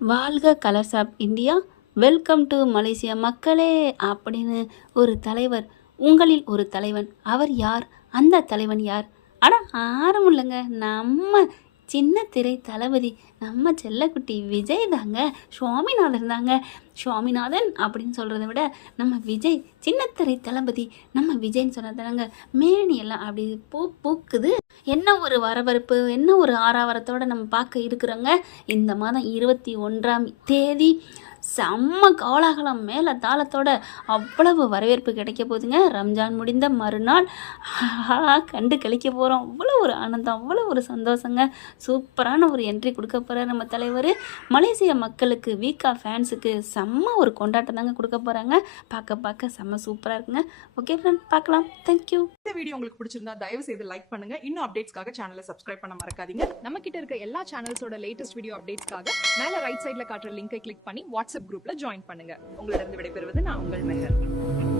வாழ்க colours of India, welcome to Malaysia மக்களே அப்படின்னு ஒரு தலைவர், உங்களில் ஒரு தலைவன். அவர் யார்? அந்த தலைவன் யார்? ஆரம்பம் இல்லைங்க, நம்ம சின்ன திரை தளபதி, நம்ம செல்லக்குட்டி விஜய் தாங்க. சுவாமிநாதன் தாங்க. சுவாமிநாதன் அப்படின்னு சொல்கிறத விட நம்ம விஜய், சின்ன திரை தளபதி நம்ம விஜய்ன்னு சொன்னதாங்க மேனியெல்லாம் அப்படி பூக்குது. என்ன ஒரு வரவேற்பு, என்ன ஒரு ஆரவாரத்தோடு நம்ம பார்க்க இருக்கிறோங்க. இந்த மாதம் 21ஆம் தேதி செம்ம கோலாகலம் மேலே தாளத்தோட அவ்வளவு வரவேற்பு கிடைக்க போகுதுங்க. ரம்ஜான் முடிந்த மறுநாள் கண்டு கழிக்க போகிறோம். அவ்வளோ ஒரு ஆனந்தம், அவ்வளோ ஒரு சந்தோஷங்க. சூப்பரான ஒரு என்ட்ரி கொடுக்க போகிறார் நம்ம தலைவர். மலேசிய மக்களுக்கு, வீக்கா ஃபேன்ஸுக்கு செம்ம ஒரு கொண்டாட்டம் தாங்க கொடுக்க போகிறாங்க. பார்க்க செம்ம சூப்பராக இருக்குங்க. ஓகே ஃப்ரெண்ட், பார்க்கலாம். தேங்க்யூ. இந்த வீடியோ உங்களுக்கு பிடிச்சிருந்தா தயவு செய்து லைக் பண்ணுங்க. இன்னும் அப்டேட்ஸ்க்காக சேனலை சப்ஸ்கிரைப் பண்ண மறக்காதீங்க. நம்ம கிட்ட இருக்க எல்லா சேனல்ஸோட லேட்டஸ்ட் வீடியோ அப்டேட்ஸ்க்காக மேல ரைட் சைடுல காட்டுற லிங்கை கிளிக் பண்ணி வாட்ஸ்அப் குரூப்ல ஜாயின் பண்ணுங்க. உங்களிடம் விடைபெறுவது நான் உங்கள் மெஹர்.